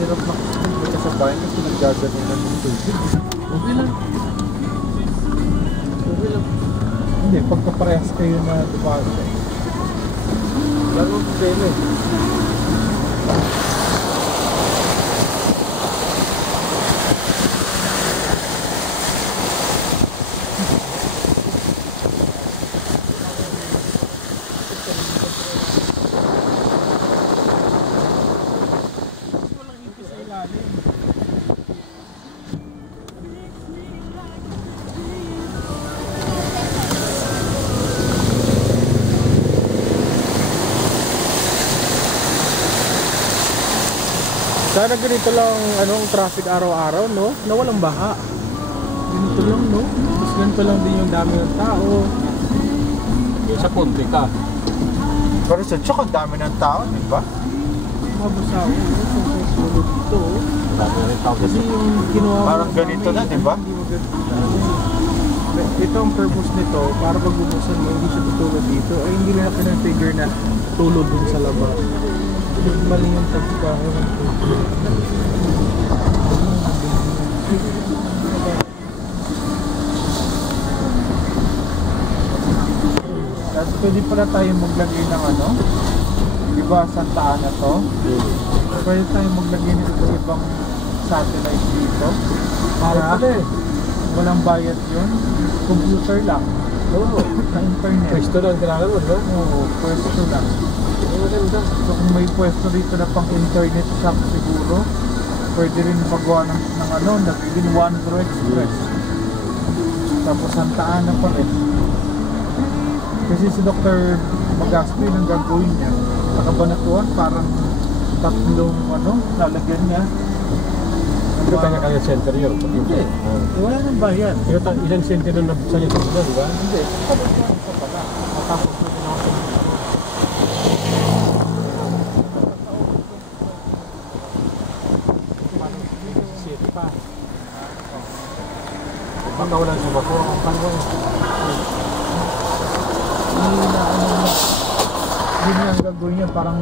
hirap na kasi sa bayan kasi naggaganon na ng tubig. Okay lang. Okay lang. Hindi, pagkaparehas kayo na dumaan siya. Lalo ang problema eh. Sana ganito lang ang traffic araw-araw, no? Na walang baha. Ganito lang, no? Mas ganito lang din yung dami ng tao. Yung sa punti ka. Pero sa tsaka dami ng tao, di ba? Mabasa ako. Sa sulo dito. Dami rin tao. Kasi yung ginawa mo. Parang ganito na, di ba? Ito ang purpose nito, para pag bumusan mo, hindi siya tutulog dito. Ay hindi na pinag-figure na tulog dun sa labas. Mali yung tagkaroon ng tubig. Tapos pwede pala tayo maglagay ng diba Santa Ana to? Pwede tayo maglagay ng ibang satellite dito. Para walang bayad yun. Computer lang. Oo, na internet. Pwesto lang kailangan mo, no? Oo, pwesto lang. Maganda. So kung may pwesto dito na pang internet shop siguro, pwede rin magawa ng nagiging One Pro Express. Tapos Santa Ana pa rin. Kasi si Dr. Magaspi ang gagawin niya. Sa Kabanatuan parang tatlong lalagyan niya. Pero kanya-kanya center yun. Hindi. Wala nang bayan. Pero ilang center na nabuksan ito sila, di ba? Hindi. Kabanatuan isa pala. Matapos na din ako sa city pa. Pag nawalan sa bako, ang kalwa. Hindi na ang gagawin niya parang